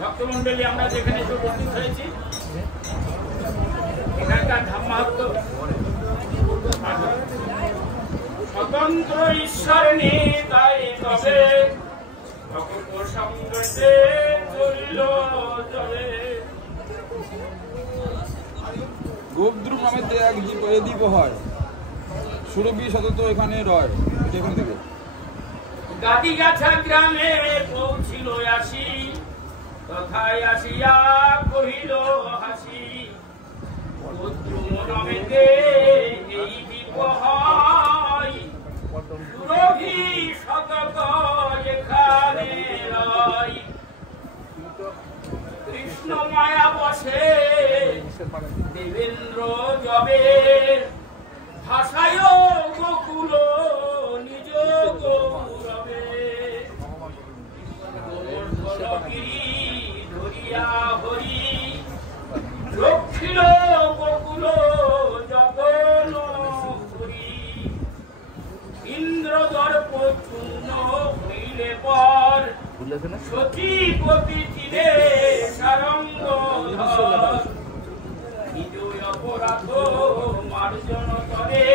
ভক্তমন্ডলী আমরা যেখানে উপস্থিত হয়েছি এখানকার ধাম্মাত্ম স্বতন্ত্র ঈশ্বর নিতাই তবে ভক্ত সঙ্গতে চলিল চলে। গোপদ্রুপ নামে এক দ্বীপ হয়, সুরভি সতত এখানে রয়। এখান থেকে গাদিগাছা গ্রামে পৌঁছিল আসি, তথায় আসিয়া কহিল হাসি, গোপদ্রুপ নামেতে এই দ্বীপ হয়, সুরভি সতত এখানে রয়। কৃষ্ণ মায়া বসে দেবেন্দ্র যবে, ভাষায় গোকুল নিজ গৌরবে। গিরি ধরিয়া হরি রক্ষিল গোকুল যতন করি, ইন্দ্র দর্প চূর্ণ হইলে পর, সচিপতি চিরে সারঙ্গ ধর। বিজয় অপরাধ মার্জন করে,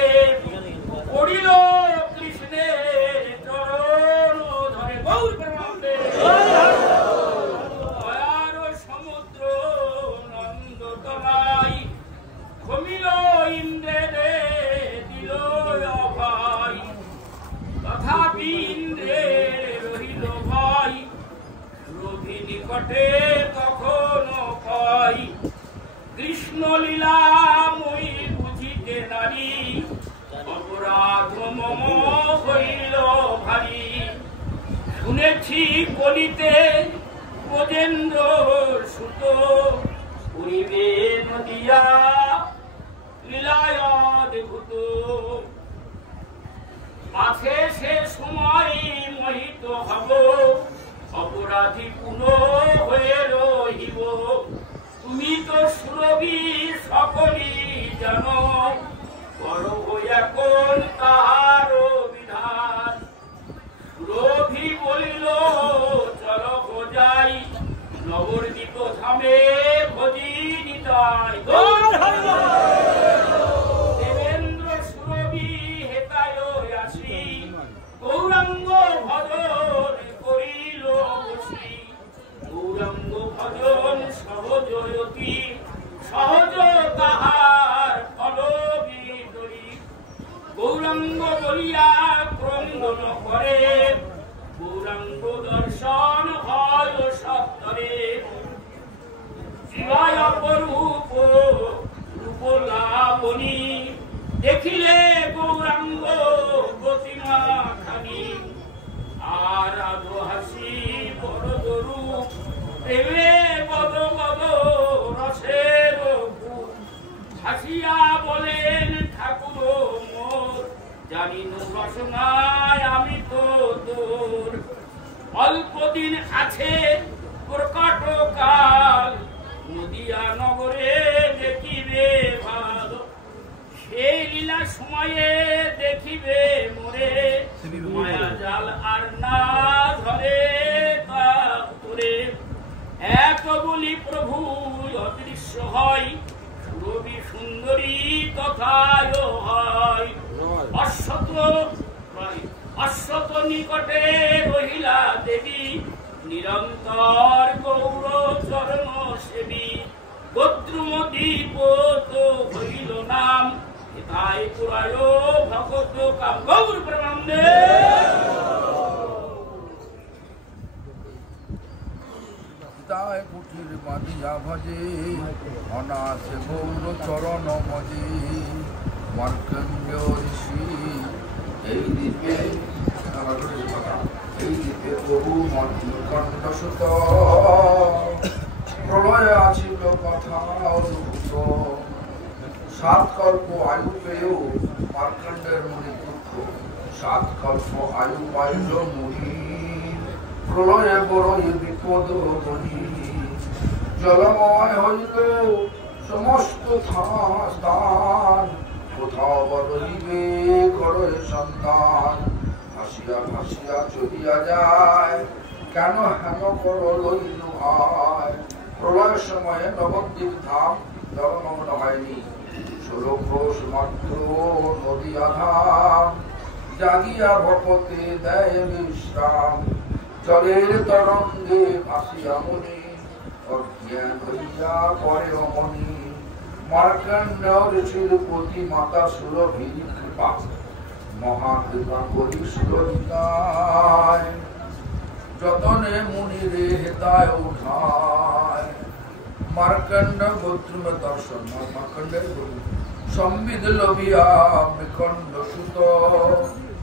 পড়িল কৃষ্ণের চরণ ধরে। গৌর প্রেমানন্দে দয়ার সমুদ্র নন্দ তলায়, ক্ষমিল ইন্দ্রে দিল অভয়, তথাপি ইন্দ্রের রহিল ভয়, সুরভি নিকটে তখন কয়, কৃষ্ণ লীলা মই বুঝিতে নারী, অপরাধ মম হইল ভারী। শুনেছি কলিতে ব্রজেন্দ্র সুত, পুরিবে নদিয়া লীলায় অদ্ভুত। আছে সে সময় মোহিত হব, অপরাধী পুনঃ হয়ে রহিব। তুমি তো সুরভি সকলই জানো, করো এখন তাহার বিধান। সুরভি বলিল চল যাই, নবদ্বীপ ধামে ভজি নিতাই। দেবেন্দ্র সুরভি হেতায় আসি, গৌরাঙ্গ ভজন করিল বসি। গৌরাঙ্গ ভজন সহজয়তি, সহজ তাহার ফল বিতরী। গৌরাঙ্গ বলিয়া ক্রন্দন করে, গৌরাঙ্গ দর্শন হয় সত্তরে। শিবায় অপরূপ রূপ লাবণী, দেখিলে গৌরাঙ্গ প্রতিমা খানি। আর আদো হাসি বরদ রূপ, প্রেমে বদ বদ রসের ভূপ। হাসিয়া বলেন ঠাকুর মোর, জানি না রসনায় আমি তো তোর। অল্পদিন আছে প্রকট কাল, নদিয়া নগরে দেখিবে ভালো। সেই লীলা সময়ে দেখিবে মোরে, মায়া জাল আর না ধরে তারে। এক বলি প্রভু অদৃশ্য হয়, সুরভি সুন্দরী তথায় হয়। অশ্বত নিকটে রহিলা দেবী, নিরন্তর গৌর চরণ সেবী। গোদ্রুম দ্বীপ তো হইল নাম, এটাই পুরায় ভগত কাম। গৌর প্রেমানন্দে কুঠির বাঁধিয়া ভজে, অনাসে গৌর চরণ মজে। মার্কণ্ডেয় ঋষি এই দ্বীপে প্রভু মর্কণ্ড সুত, প্রলয় আছিল কথা অনুভূত। 7 কল্প আয়ু পেয়েও মার্কণ্ডের মুনি দুঃখ, 7 কল্প আয়ু পাইল মুনি। প্রলয়ে বড়ই বিপদ বনি, জলময় হইল সমস্ত স্থান। কোথাও বদলিবে করে সন্তান, ভাসিয়া ভাসিয়া চলিয়া যায় কেন হেন করো লইল আয় প্রলয় সময়ে নবদ্বীপ ধাম জলমগ্ন হয়নি 16 ক্রোশ মাত্র নদী আধাম জাগিয়া ভকতে দেয় বিশ্রাম জলের তরঙ্গে ভাসিয়া মুনি অজ্ঞান হইয়া পরে অমনি মার্কণ্ড ঋষির প্রতি মাতা সুরভির কৃপা মহাকৃপা করি সুরভিতায় যতনে মুনিরে হেতায় উঠায় মার্কণ্ড গোত্রম দর্শন মার্কণ্ডের সম্বিদ লভিয়া বিখণ্ড সুত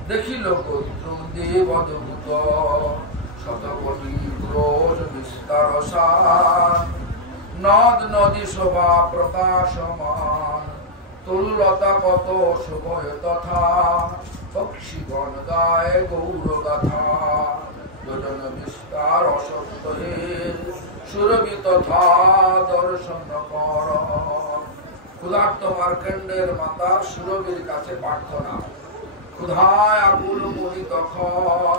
দেখিল গোত্রম দেবদূত শতকোটি ক্রোশ বিস্তার সান নদ নদী শোভা প্রকাশমান তরুলতা কত শোভয় তথা পক্ষীগণ গায় গৌর গাথা যোজন বিস্তার অসত্য সুরভি তথা দর্শন কর ক্ষুধার্ত মার্কণ্ডের মাতা সুরভির কাছে প্রার্থনা ক্ষুধায় আকুল মুনি তখন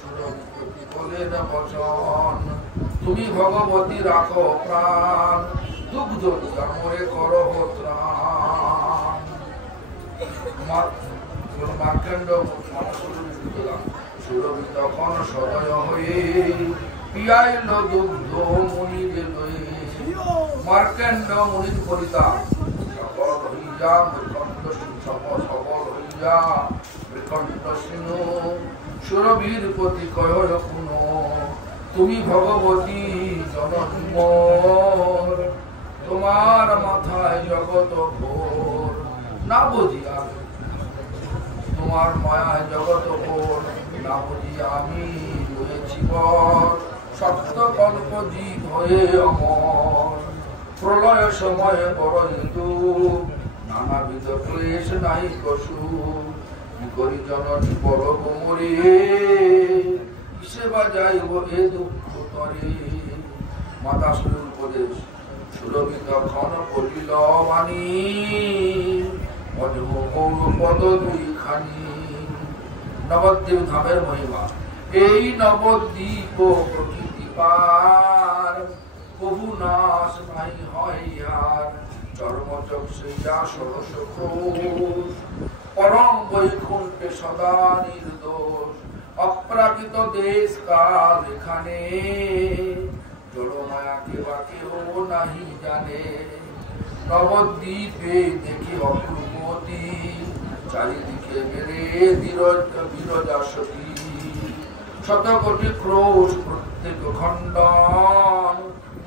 সুরভি প্রতি বলেন বচন তুমি ভগবতী রাখো প্রাণ দুগ্ধ মোরে করো ত্রাণ মার্কণ্ড সুরভি তখন সদয় হয়ে পিয়াইল দুগ্ধ মুনিরে লয়ে মার্কণ্ড মুনির করিতা সবল হইয়া মৃকণ্ড সবল হইয়া মৃকণ্ড সিনু সুরভির প্রতি কয় কুনো তুমি ভগবতী জননী মোর তোমার মাথায় জগত ঘোর না বুঝিয়া তোমার মায়ায় জগত ঘোর না বুঝিয়া আমি রয়েছি বর সপ্ত কল্প জীব হয়ে অমর প্রলয় সময়ে বড় দুঃখ নানাবিধ ক্লেশ নাই কসু কি করি জননী বড় গোমরে সেবা যাইব এ দুঃখ তরে মাতা সুর উপদেশ সুরভি তখন করিল বাণী অজম গৌর পদ দুই খানি নবদ্বীপ ধামের মহিমা এই নবদ্বীপ প্রকৃতি পার প্রভু নাশ নাই হয় আর চর্মচক সেইয়া ষোড়শ ক্রোশ পরম বৈকুণ্ঠে সদা নির্দোষ অপ্রাকৃত দেশ কাল এখানে জড়মায়া কে বা কেহ নাহি জানে নবদ্বীপে দেখি অপূর্বতী চারিদিকে মেরে বিরজা সতী শতকোটি ক্রোশ প্রত্যেক খণ্ডন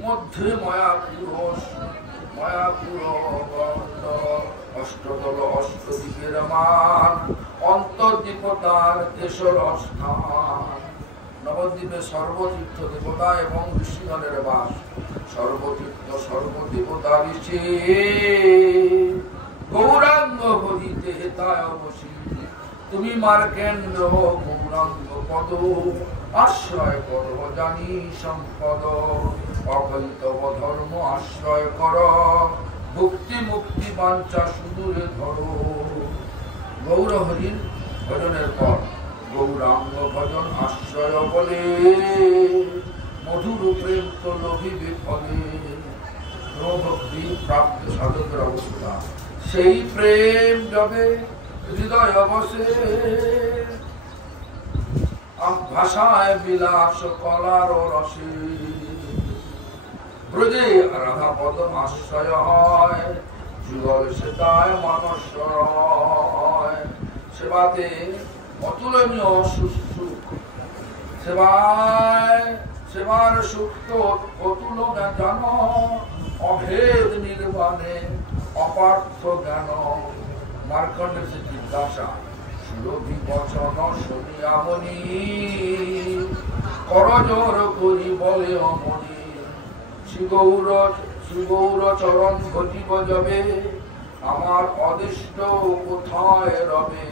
মধ্যে মায়াপুর অষ্টদল অষ্টদ্বীপের মান অন্তর্দ্বীপতার তেসর স্থান নবদ্বীপে সর্বতীর্থ দেবতা এবং ঋষিগণের বাস সর্বতীর্থ সর্বদেবতা ঋষি গৌরাঙ্গ হরিতে হেতায় বসি তুমি মার্কেন্দ্র গৌরাঙ্গ পদ আশ্রয় কর জানি সম্পদ অকৈতব ধর্ম আশ্রয় কর ভক্তি মুক্তি বাঞ্ছা সুদূরে ধরো গৌর হরির ভজনের পর গৌরাঙ্গ ভজন আশ্রয় বলে মধুর প্রেম তো লোভিবে ফলে ভক্তি প্রাপ্ত সাধকের অবস্থা সেই প্রেম যবে হৃদয় বসে ভাষায় বিলাস কলার রসে ব্রজে রাধা পদম আশ্রয় হয় যুগল সেতায় মানস সেবাতে অতুলনীয় সুখ সেবার সুখ তো অতুল জ্ঞান অভেদ নির্বাণে অপার্থ জ্ঞান মার্কণ্ডের সে জিজ্ঞাসা সুরভি বচন শুনিয়া মনি করজোর করি বলে অমনি শ্রীগৌর চরণ ঘটিব যাবে আমার অদিষ্ট কোথায় রবে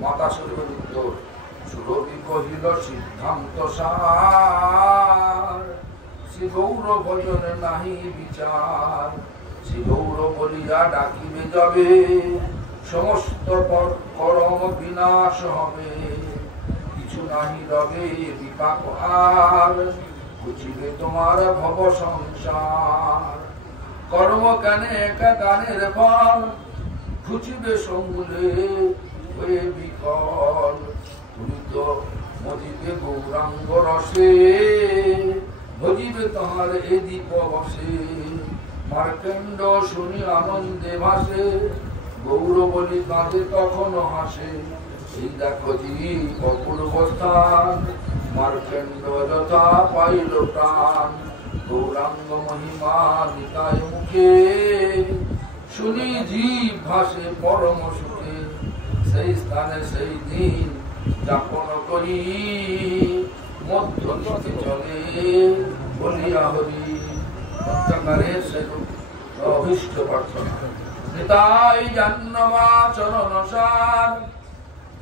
মাতা সুরের উত্তর সুরভি কহিল সিদ্ধান্ত সার শ্রী গৌর ভজনে নাহি বিচার শ্রী গৌর বলিয়া ডাকিবে যাবে সমস্ত কর্ম বিনাশ হবে কিছু নাহি রবে বিপাক আর বুঝিবে তোমার ভব সংসার কর্ম কানে একা গানের ফল খুঁজিবে সমূলে হয়ে বিকল তুলিত মজিবে গৌরাঙ্গ রসে ভজিবে তাহার এ দীপ বসে মার্কেন্ড শুনি আনন্দে ভাসে গৌর বলি কাঁদে তখন হাসে এই দেখো অপূর্ব স্থান মার্কেন্ড যথা পাইল প্রাণ গৌরাঙ্গ মহিমা নিতায় মুখে শুনি জীব ভাসে পরম সুখে সেই স্থানে সেই দিন যাপন করি মধ্য চলে বলিয়া হরি অন্তকারে সেরূপ অভীষ্ট প্রার্থনা নিতাই জাহ্নবা চরণ সার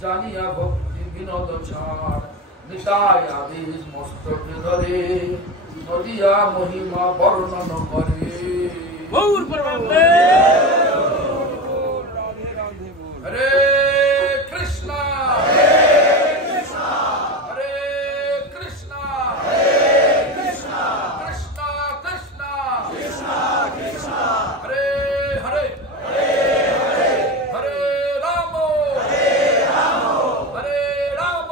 জানিয়া ভক্তি বিনোদ ছাড় নিতাই আদেশ মস্তকে ধরে নদিয়া মহিমা বর্ণন করে গৌর পরমানন্দে হরে কৃষ্ণ হরে কৃষ্ণ কৃষ্ণ কৃষ্ণ হরে হরে হরে রাম হরে Ram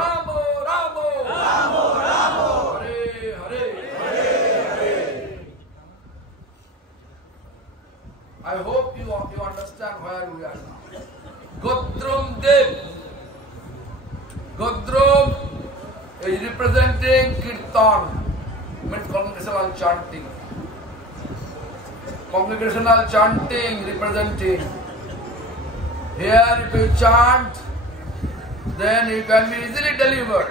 Ram Ram Hare Hare I hope you understand where we are now. Godrum Dev. Godrum is representing Kirtan, means congregational chanting. Congregational chanting representing. Here if you chant, then you can be easily delivered.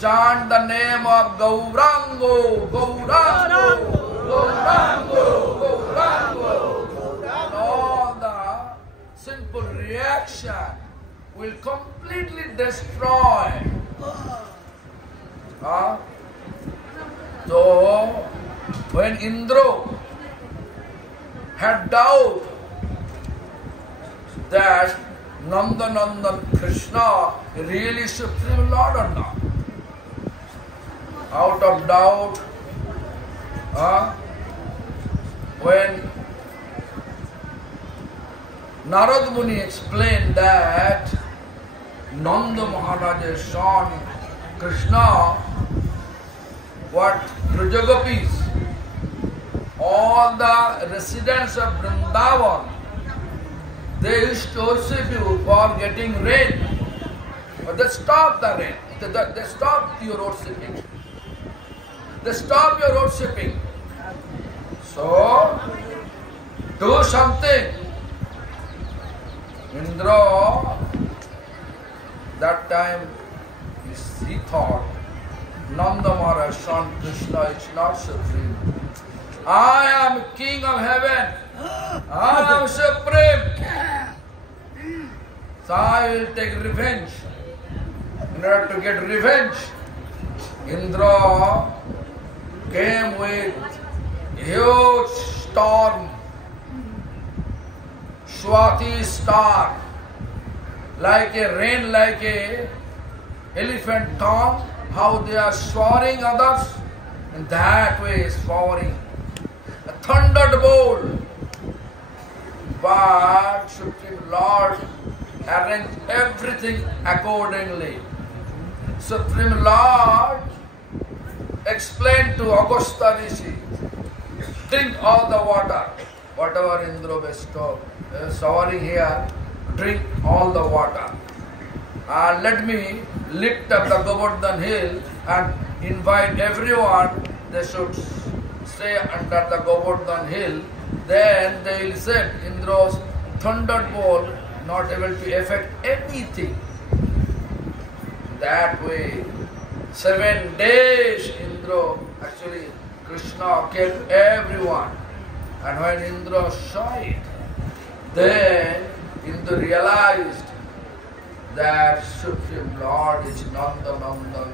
Chant the name of Gaurango, Gaurango, Gaurango, Gaurango. And all the sinful reaction will completely destroy. So, when Indra had doubt that Nandanandan Krishna really Supreme Lord or not, out of doubt, when Narad Muni explained that Nanda Maharaj's son Krishna, what Brajagopis, all the residents of Vrindavan, they used to worship you for getting rain, but they stopped the rain. They stopped your worshipping. They stop your worshipping. So, do something. Indra, that time, he thought, Nanda Maharaj, son Krishna is not supreme. I am king of heaven. I am supreme. So I will take revenge. In order to get revenge, Indra came with huge storm, Swati star, like a rain, like a elephant tongue, how they are swallowing others, and that way is swallowing. A thunderbolt, but Supreme Lord arranged everything accordingly. Supreme Lord explained to Augusta Rishi, drink all the water, whatever Indra bestowed, showering here, drink all the water. And let me lift up the Govardhan hill and invite everyone, they should stay under the Govardhan hill, then they will say Indra's thunderbolt not able to affect anything. That way, 7 days Indra, actually Krishna kept everyone. And when Indra saw it, then Indra realized that Supreme Lord is Nandanandan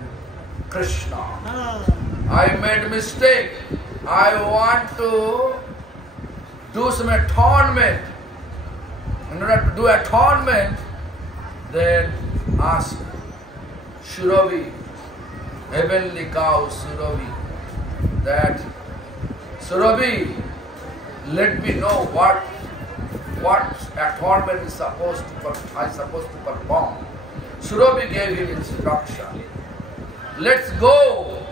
Krishna. I made a mistake. I want to do some atonement. In order to do atonement, then asked Surabhi, heavenly cow Surabhi, that Surabhi, let me know what torment is I supposed to perform. Surabhi gave him instruction. Let's go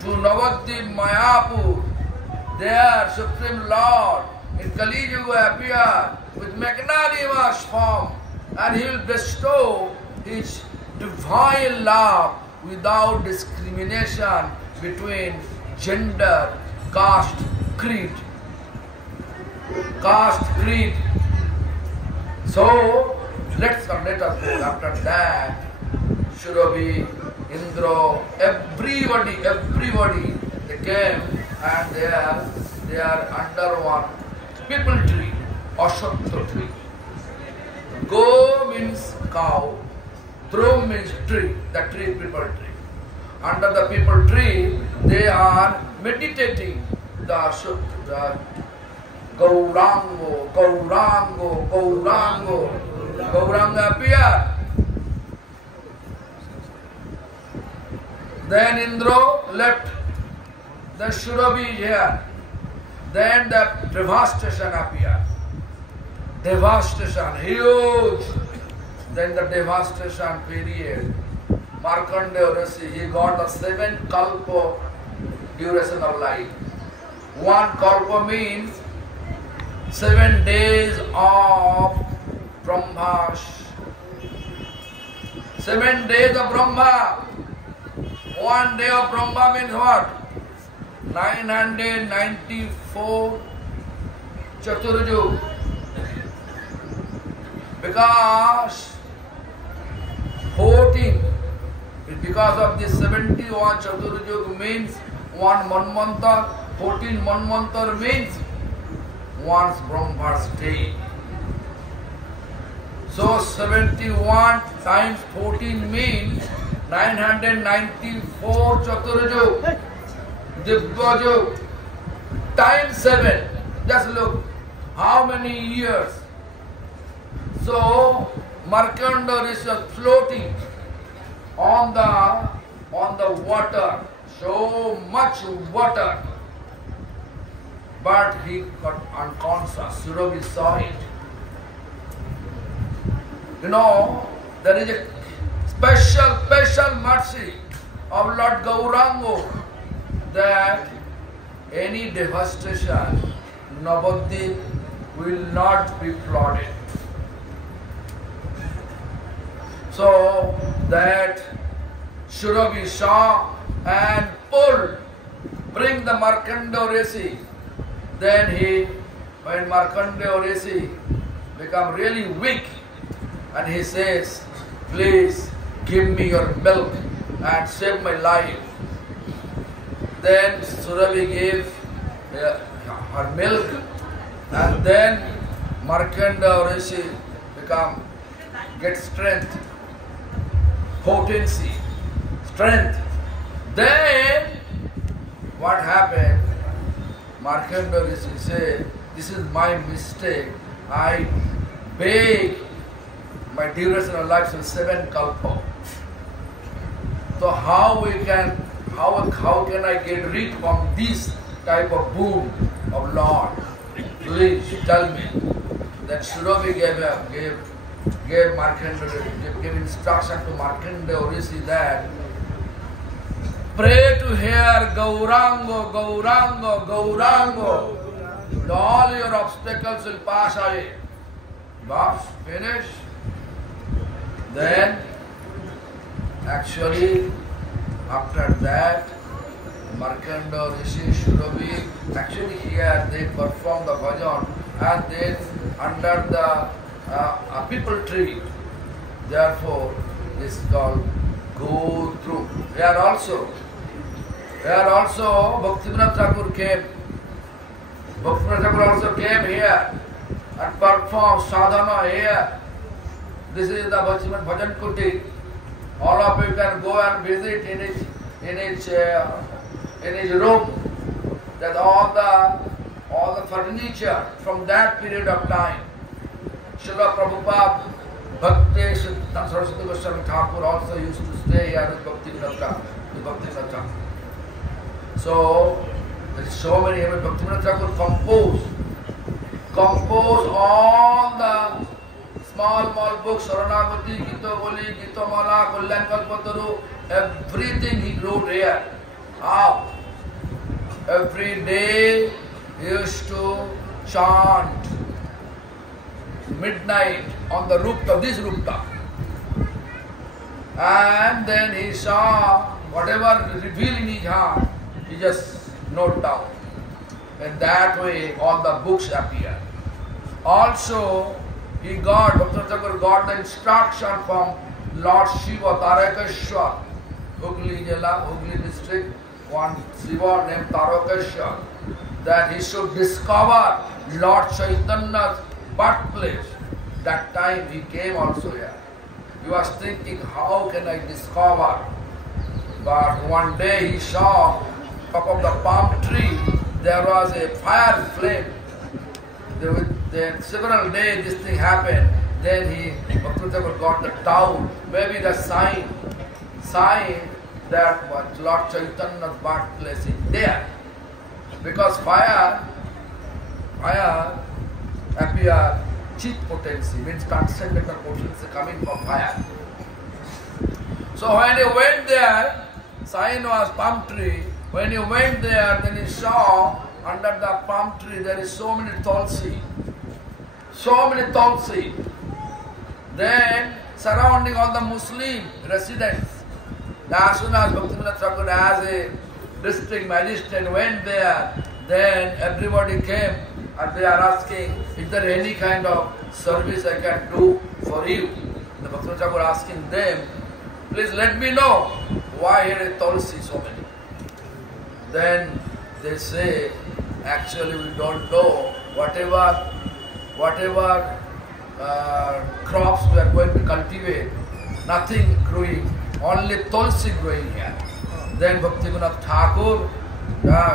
to Navadvip Mayapur. There Supreme Lord in Kali Yuga appear with magnanimous form, and he will bestow his divine love without discrimination between gender, caste, creed. So let us go. After that, Surabhi, Indra, everybody, they came and they are under one people tree, Ashwatha tree. Go means cow, Dhruv means tree, the tree, people tree. Under the people tree, they are meditating the Gaurango, Gaurango, Gaurango. Gauranga appeared. Then Indra left. Then Surabhi here. Then the devastation appeared. Devastation, huge. Then the devastation period. Markandeya Rishi, he got the 7 kalpa duration of life. 1 kalpa means 7 days of Brahma. 7 days of Brahma. 1 day of Brahma means what? 994 Chaturjug. Because 14, because of this 71 Chaturjug means 1 Manvantar, 14 Manvantar means 1 Brahma's day. So 71 times 14 means 994 Chaturjug, Divyajug, times 7. Just look, how many years? So Markandeya is floating on the water, so much water, but he got unconscious. Surabhi saw it. You know, there is a special mercy of Lord Gaurango that any devastation, Navadvip will not be flooded. So that Surabhi saw and bring the Markandeya Rishi. Then when Markandeya Rishi become really weak, and he says, please give me your milk and save my life. Then Surabhi gave her milk, and then Markandeya Rishi get strength, potency, strength. Then what happened? Markandeya Rishi said, this is my mistake. I beg my duration of life is 7 kalpa. So how can I get rid from this type of boon of Lord? Please tell me. Then Surabhi gave instruction to Markandeya Rishi that pray to hear Gaurango, Gaurango, Gaurango. And all your obstacles will pass away. Bas, finish. Then, actually, after that, Markandeya Rishi, Surabhi, actually here they perform the bhajan, and then under the people tree. Therefore, this is called go through. Here also Bhaktivinoda Thakur came. Bhaktivinoda Thakur also came here and performed sadhana here. This is the Bhajan Kuti. All of you can go and visit in his room. That all the furniture from that period of time. Srila Prabhupada Bhakti Siddhanta Saraswati Goswami Thakur also used to stay here with Bhaktivinoda Thakur. So there is so many. Bhaktivinoda Thakur compose all the small books, Saranagati, Gita Boli, Gita Mala, Kalyan Kalpataru, everything he wrote here. How? Every day he used to chant midnight on the rooftop, this rooftop. And then he saw whatever revealed in his heart, he just note down. And that way all the books appear. Also, Bhaktivinoda Thakur got the instruction from Lord Shiva, Tarakeshwar, Hooghly Jilla, Hooghly district, one Shiva named Tarakeshwar, that he should discover Lord Chaitanya's birthplace. That time he came also here. He was thinking, how can I discover? But one day he saw top of the palm tree there was a fire flame. Then several days this thing happened. Then Bhaktivinoda Thakur got the towel, maybe the sign that Lord Chaitanya's birthplace is there. Because fire appear cheat potency, means transcendental potency coming from fire. So when he went there, sign was palm tree. When he went there, then he saw under the palm tree there is so many tulsi. Then surrounding all the Muslim residents. As soon as Bhaktivinoda Thakur as a district magistrate went there, then everybody came and they are asking, is there any kind of service I can do for you? The Bhaktivinoda Thakur asking them, please let me know why here is tulsi so many. Then they say, actually we don't know, whatever crops we are going to cultivate, nothing growing, only tulsi growing here. Then Bhaktivinoda Thakur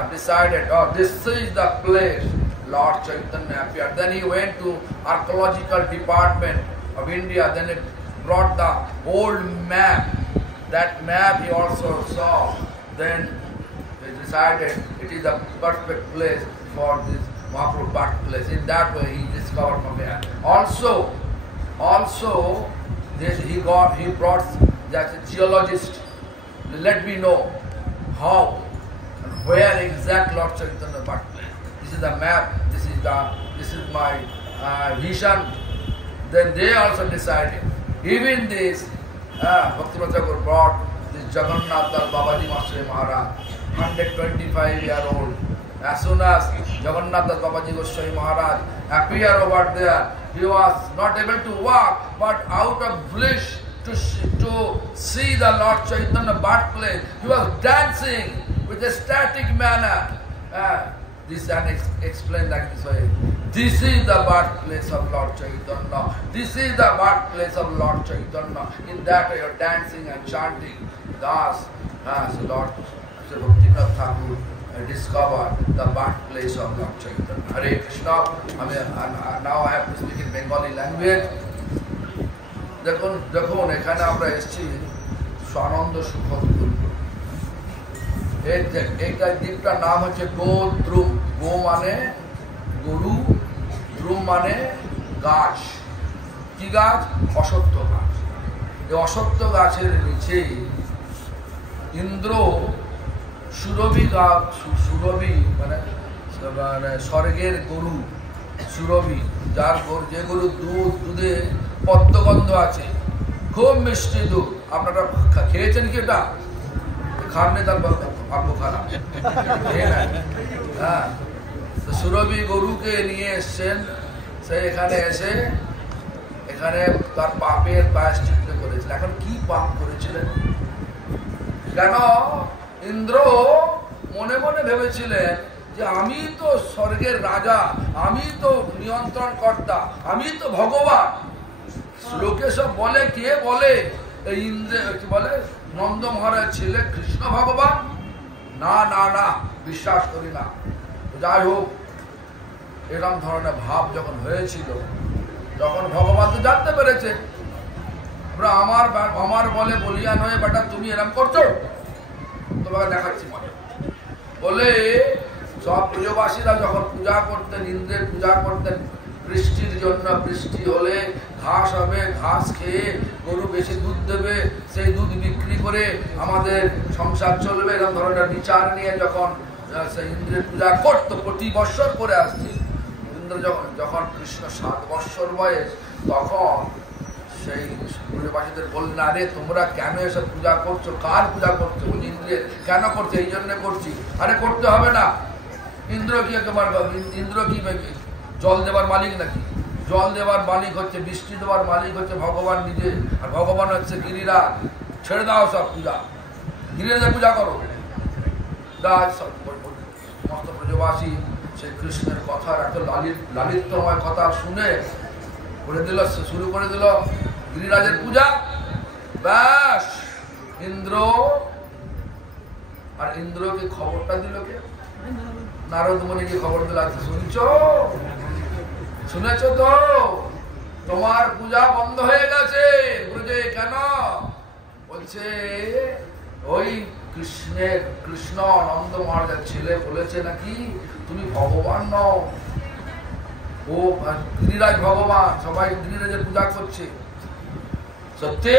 decided, this is the place Lord Chaitanya appeared. Then he went to archaeological department of India, then he brought the old map. That map he also saw. Then he decided it is the perfect place for this Mahaprabhu birthplace. In that way he discovered from here. Also he brought that geologist. Let me know how and where exact Lord Chaitanya's birthplace. This is the map. This is my vision. Then they also decided. Even this, Bhaktivinoda Thakur brought this Jagannath Das Babaji Master Maharaj, 125-year-old. As soon as Jagannath Das Babaji Goswami Maharaj appeared over there, he was not able to walk, but out of bliss to see the Lord Chaitanya birthplace, he was dancing with a static manner. This and explained like this way. This is the birthplace of Lord Chaitanya. This is the birthplace of Lord Chaitanya. In that way you are dancing and chanting. Thus, as Lord Bhaktivinoda Thakur discovered the birthplace of Lord Chaitanya. Hare Krishna. Now I have to speak in Bengali language. দেখুন এখানে আমরা এসেছি স্বানন্দ সুখদ এই দ্বীপটার নাম হচ্ছে গোদ্রুম। গো মানে গরু, দ্রুম মানে গাছ। কি গাছ? অশ্বত্থ গাছ। এই অশ্বত্থ গাছের নিচে ইন্দ্র সুরভি গাছ, সুরভি মানে স্বর্গের গরু, সুরভি যে গরুর দুধে পদ্মগন্ধ আছে, খুব মিষ্টি দুধ। আপনারা খেয়েছেন কি এটা? খাননি তার ভাগ্য খারাপ। হ্যাঁ, সুরভি গরুকে নিয়ে এসছেন, সে এখানে এসে এখানে তার পাপের প্রায়শ্চিত্ত করেছিল। এখন কি পাপ করেছিলেন? কেন ইন্দ্র মনে মনে ভেবেছিলেন যে আমি তো স্বর্গের রাজা, আমি তো নিয়ন্ত্রণ কর্তা, আমি তো ভগবান। লোকে সব বলে, কে বলে এই ইন্দ্র কি বলে নন্দ মহারাজ ছেলে কৃষ্ণ ভগবান? না না না, বিশ্বাস করি না। যাই হোক, এরকম ধরনের ভাব যখন হয়েছিল, তখন ভগবান তো জানতে পেরেছে আমার বলে বলিয়ান হয়ে বেটা তুমি এরকম করছো, তোমাকে দেখাচ্ছি মনে বলে। সব প্রিয়বাসীরা যখন পূজা করতেন, ইন্দ্রের পূজা করতেন, বৃষ্টির জন্য, বৃষ্টি হলে ঘাস হবে, ঘাস খেয়ে গরু বেশি দুধ দেবে, সেই দুধ বিক্রি করে আমাদের সংসার চলবে, এরকম ধরনের বিচার নিয়ে যখন সেই ইন্দ্রের পূজা করতো, প্রতি বৎসর করে আসছে। ইন্দ্র যখন কৃষ্ণ 7 বৎসর বয়স, তখন সেই প্রিয়বাসীদের বললেন, আরে তোমরা কেন এসব পূজা করছো, কার পূজা করছো? ইন্দ্রের। কেন করছো? এই জন্য করছি। আরে করতে হবে না, ইন্দ্র কি একেবারে, ইন্দ্র কি জল দেবার মালিক নাকি? জল দেবার মালিক হচ্ছে, বৃষ্টি দেবার মালিক হচ্ছে ভগবান নিজে, আর ভগবান হচ্ছে গিরিরাজ। ছেড়ে দাও সব পূজা, গিরিরাজের পূজা করো। সমস্ত ব্রজবাসী সেই কৃষ্ণের কথার একটা লালিত্যময় কথা শুনে করে দিল, শুরু করে দিল গিরিরাজের পূজা। ব্যাস, ইন্দ্র। আর ইন্দ্রকে খবরটা দিল কে? নারদ মুনিকে খবর দিল, শুনেছ তো তোমার পূজা বন্ধ হয়ে গেছে ব্রজে। কেন? বলছে ওই কৃষ্ণ নন্দ মহারাজের ছেলে বলেছে নাকি তুমি ভগবান নও, ও গিরিরাজ ভগবান, সবাই গিরিরাজের পূজা করছে। সত্যি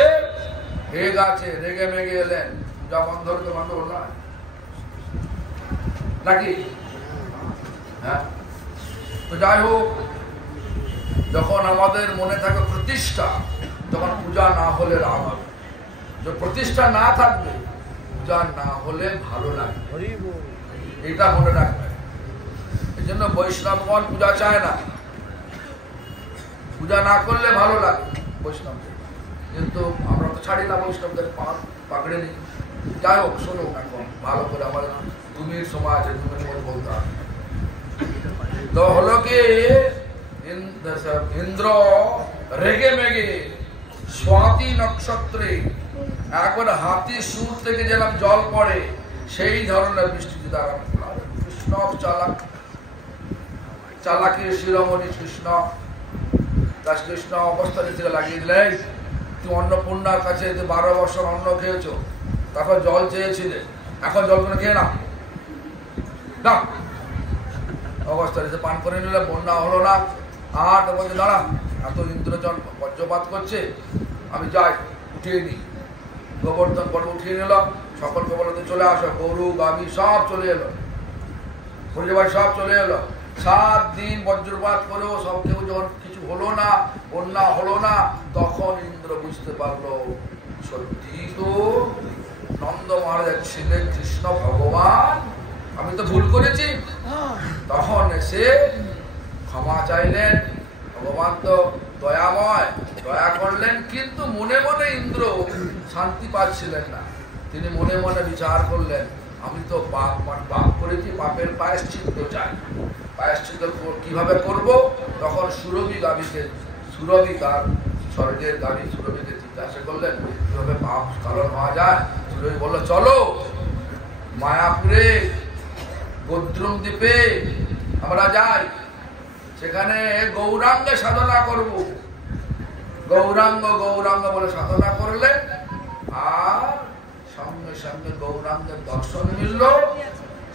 হয়ে গেছে, রেগে মেগে এলেন, পূজা বন্ধ হলে তো বন্ধ হল না নাকি? হ্যাঁ, তো যাই হোক, যখন আমাদের মনে থাকে প্রতিষ্ঠা, তখন পূজা না হলে রাগ হবে। প্রতিষ্ঠা না থাকবে, পূজা না হলে ভালো লাগবে, এটা মনে রাখবে। এই জন্য বৈষ্ণবগণ পূজা চায় না, পূজা না করলে ভালো লাগে বৈষ্ণবদের। কিন্তু আমরা তো ছাড়ি না বৈষ্ণবদের, পাকড়ে নিই। যাই হোক, শোনো এখন ভালো করে, আমার তুমি সময় আছে, তুমি বলতে হবে। তো হলো কি, ইন্দ্র রেগে মেগে স্বাতি নক্ষত্রে একবার হাতি সুর থেকে যেরকম জল পড়ে, সেই ধরনের বৃষ্টি দ্বারা কৃষ্ণ চালাকির শিরোমণি কৃষ্ণ দাস কৃষ্ণ অবস্থা থেকে লাগিয়ে দিলেন। তুমি অন্নপূর্ণার কাছে 12 বছর অন্ন খেয়েছো, তারপর জল চেয়েছিলে, এখন জলগুলো খেয়ে না অবস্থা পান করে নিলে, বন্যা হলো না। আর তো বলছে দাঁড়া, এত ইন্দ্রজন বজ্রপাত করছে, আমি যাই উঠিয়ে নিই। গোবর্ধন পর্ব উঠিয়ে নিল, সকল গোবর্ধন চলে আসো, গরু গাভী সব চলে এলো, পরিবার সব চলে এলো। 7 দিন বজ্রপাত করেও সব কেউ যখন কিছু হলো না, বন্যা হলো না, তখন ইন্দ্র বুঝতে পারলো সত্যি তো নন্দ মহারাজ ছিলেন কৃষ্ণ ভগবান, আমি তো ভুল করেছি। তখন এসে ক্ষমা চাইলেন, ভগবান তো দয়াময়, দয়া করলেন। কিন্তু মনে মনে ইন্দ্র শান্তি পাচ্ছিলেন না, তিনি মনে মনে বিচার করলেন, আমি তো পাপ করেছি, পাপের প্রায়শ্চিত্ত চাই। প্রায়শ্চিত্ত কিভাবে করব? তখন সুরভি গাভীকে, সুরভি তার স্বর্গের গাভী সুরভিকে জিজ্ঞাসা করলেন কিভাবে পাপ স্খলন হওয়া যায়। সুরভি বলল, চলো মায়াপুরে গোদ্রুম দ্বীপে আমরা যাই, সেখানে গৌরাঙ্গে সাধনা করব। গৌরাঙ্গ গৌরাঙ্গ বলে সাধনা করলেন, আর সঙ্গে সঙ্গে গৌরাঙ্গের দর্শন মিলল,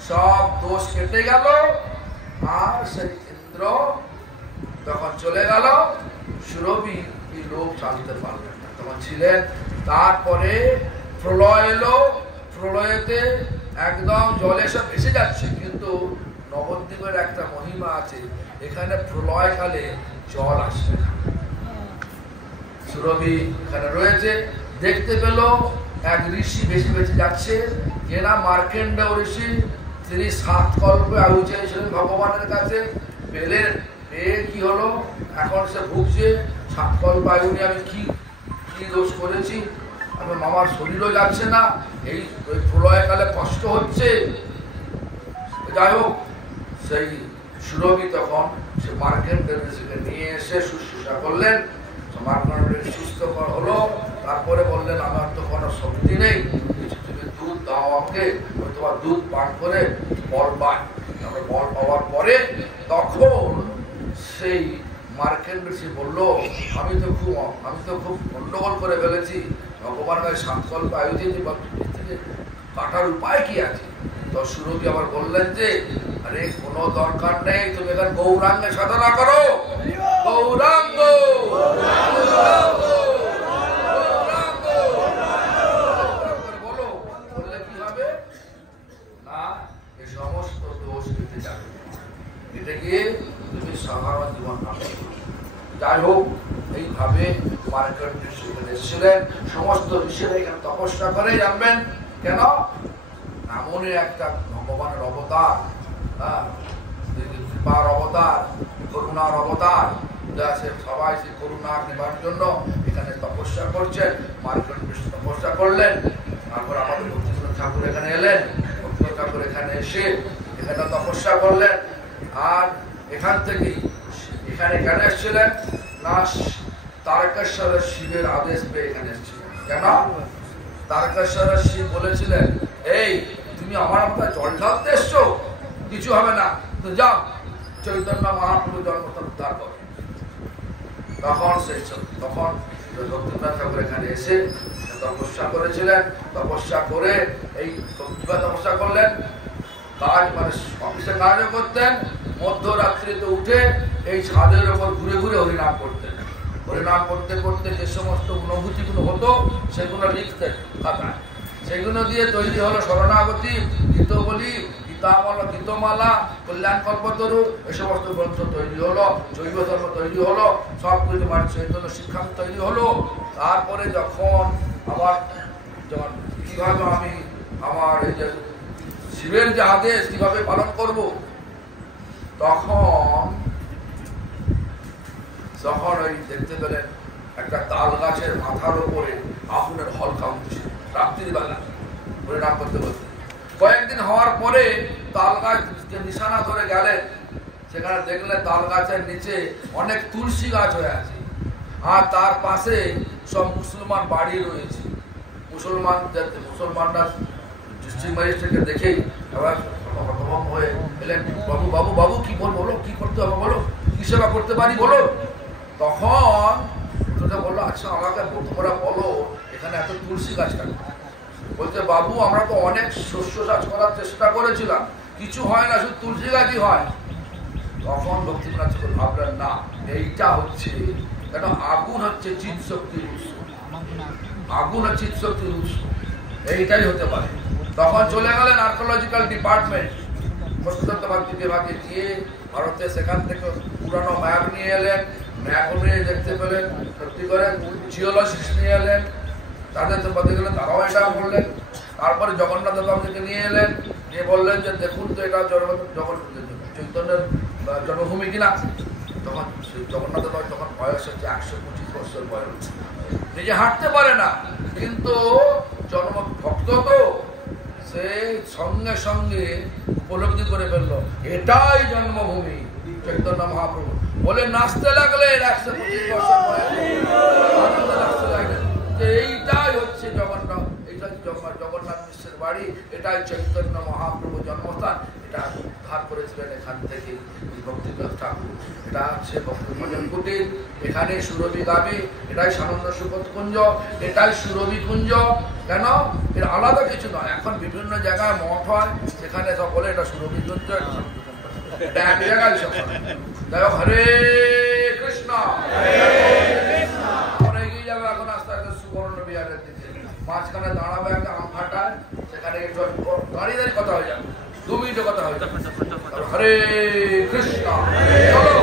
সব দোষ কেটে গেল। আর সেই ইন্দ্র তখন চলে গেল, সুরভি লোক চালতে পারলেন না, তখন ছিলেন। তারপরে প্রলয় এলো, প্রলয়েতে একদম জলে সব ভেসে যাচ্ছে। কিন্তু নবদ্বীপের একটা মহিমা আছে, এখানে প্রলয়কালে জল আসবে না। সুরভি এখানে রয়েছে, দেখতে পেল এক ঋষি ভেসে ভেসে যাচ্ছে, এরা মার্কেন্ডেয় ঋষি। তিনি 7 কল্পে আয়ু চেয়েছিলেন ভগবানের কাছে, পেলেন। পেয়ে কি হলো, এখন সে ভুগছে। 7 কল্প আয়ু নিয়ে আমি কি দোষ করেছি, আমার মামার শরীরও যাচ্ছে না, এই প্রলয়কালে কষ্ট হচ্ছে। যাই হোক, সেই সুরভি তখন সে মার্কেন্ডেয় ঋষিকে নিয়ে এসে শুশ্রূষা করলেন। মার্কেন্ডেয় সুস্থ হলো। তারপরে বললেন, আমার তো কোনো শক্তি নেই, তুমি দুধ দাও আমাকে, তোমার দুধ পান করে বল পাই। আমরা বল পাওয়ার পরে তখন সেই মার্কেন্ড ঋষি বললো আমি তো খুব গন্ডগোল করে ফেলেছি, ভগবানের সংকল্প আয়োজিত কাটার উপায় কি আছে? তো সুরভি আবার বললেন যে আরে কোনো দরকার নেই, তুমি এখানে গৌরাঙ্গে সাধনা করো, গৌরাঙ্গ বলো, বললে কি হবে না এই সমস্ত দোষ কেটে যাবে, কেটে গিয়ে তুমি সাধারণ জীবন পাবে। যাই হোক, এইভাবে মার্কেন্ড ঋষি এসেছিলেন। সমস্ত ঋষিরা এখানে তপস্যা করে, জানবেন কেন? এমনই একটা ভগবানের অবতার, কৃপার অবতার, করুণার অবতার, যা সে সবাই সে করুণা নেবার জন্য এখানে তপস্যা করছেন। মার্কেন্ড ঋষি তপস্যা করলেন, তারপর আমাদের ভক্তিনাথ ঠাকুর এখানে এলেন। ভক্তিনাথ ঠাকুর এখানে এসে এখানে তপস্যা করলেন। আর এখান থেকেই এখানে কেন এসেছিলেন না তারকেশ্বরের শিবের আদেশ পেয়ে এখানে এসেছিলেন। কেন? তারকেশ্বরের শিব বলেছিলেন এই তুমি আমার আপনার জল ঢালতে এসছো, কিছু হবে না, তো যাও চৈতন্য মহাপ্রভু জন্মস্থান উদ্ধার করো। তখন ভক্তিনাথ ঠাকুর এখানে এসে তপস্যা করেছিলেন। তপস্যা করে এই তপস্যা করলেন, কাজ মানে অফিসে কাজও করতেন, মধ্যরাত্রিতে উঠে এই ছাদের ওপর ঘুরে ঘুরে হরিনাম করতেন। হরিনাম করতে করতে যে সমস্ত অনুভূতিগুলো হতো সেগুলো লিখতেন খাতায়, সেগুলো দিয়ে তৈরি হলো শরণাগতি, গীতবলি, গীতমালা, কল্যাণ কল্পতরু, এই সমস্ত গ্রন্থ তৈরি হলো, জৈব ধর্ম তৈরি হলো, সব কিছু মানে চৈতন্য শিক্ষা তৈরি হলো। তারপরে যখন কিভাবে আমি আমার এই যে শিবের যে আদেশ কিভাবে পালন করব, তখন ওই দেখতে পেলেন একটা তাল গাছের মাথার উপরে আগুনের হলকা উঠছে রাত্রির বেলা পরিণাম করতে করতে। কয়েকদিন হওয়ার পরে তাল গাছ নিশানা ধরে গেলেন, সেখানে দেখলেন তাল গাছের নিচে অনেক তুলসী গাছ হয়ে আছে, আর তার পাশে সব মুসলমান বাড়ি রয়েছে। মুসলমানরা ডিস্ট্রিক্ট ম্যাজিস্ট্রেটকে দেখেই আবার হতভম্ব হয়ে এলেন, বাবু বাবু বাবু কি বলো, কি করতে হবে বলো, কি সেবা করতে পারি বলো। তখন বললো আচ্ছা আমাকে তোমরা বলো এখানে এত তুলসী গাছ কেন? বলছে বাবু আমরা তো অনেক শস্য চাষ করার চেষ্টা করেছিলাম, কিছু হয় না, শুধু তুলসী গাছই হয়। তখন ভক্তিনাথ ঠাকুর ভাবলেন না এইটা হচ্ছে, কেন আগুন হচ্ছে চিৎ শক্তির উৎস, আগুন হচ্ছে চিৎ শক্তির উৎস, এইটাই হতে পারে। তখন চলে গেলেন আর্কিওলজিক্যাল ডিপার্টমেন্ট, প্রত্নতত্ত্ব বিভাগে গিয়ে ভারতে সেখান থেকে পুরানো ম্যাপ নিয়ে এলেন। ম্যাপ নিয়ে দেখতে পেলেন সত্যি করে জিওলজিস্ট নিয়ে এলেন, তাদের তো বলতে গেলেন তারাও এটা বললেন। তারপরে জগন্নাথ বাবুকে নিয়ে এলেন, নিয়ে বললেন যে দেখুন তো এটা চৈতন্যের জন্মভূমি কিনা। তখন জগন্নাথ বাবু তখন বয়স হচ্ছে 125 বছর বয়স, নিজে হাঁটতে পারে না, কিন্তু জন্ম ভক্ত তো সে সঙ্গে সঙ্গে উপলব্ধি করে ফেললো এটাই জন্মভূমি চৈতন্য মহাপ্রভু। বলে নাচতে লাগলেন 125 বছর বয়সে, আনন্দে নাচতে লাগলেন। এইটাই হচ্ছে জগন্নাথ, এইটাই জগন্নাথ মিশ্রের বাড়ি, এটাই চৈতন্য মহাপ্রভু জন্মস্থান। এটা উদ্ধার করেছিলেন এখান থেকে ভক্তিনাথ ঠাকুর। এটা হচ্ছে ভক্তি ভজন কুটির, এখানে সুরভি গাবি, এটাই সানন্দ সুপথ কুঞ্জ, এটাই সুরভি কুঞ্জ। কেন? এর আলাদা কিছু নয়। এখন বিভিন্ন জায়গায় মঠ হয়, সেখানে সব বলে এটা সুরভি কুঞ্জ, এটা এক জায়গায় সব। যাই হোক, হরে কৃষ্ণ। আমরা এগিয়ে যাবে এখন আস্তে আস্তে সুবর্ণ বিহারের দিকে। মাঝখানে দাঁড়াবে একটা আম ফাটায়, সেখানে দাঁড়িয়ে দাঁড়িয়ে কথা হয়ে যাবে, 2 মিনিটে কথা হয়ে যাবে। হরে কৃষ্ণ। চলো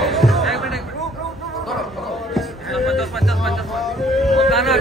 গানা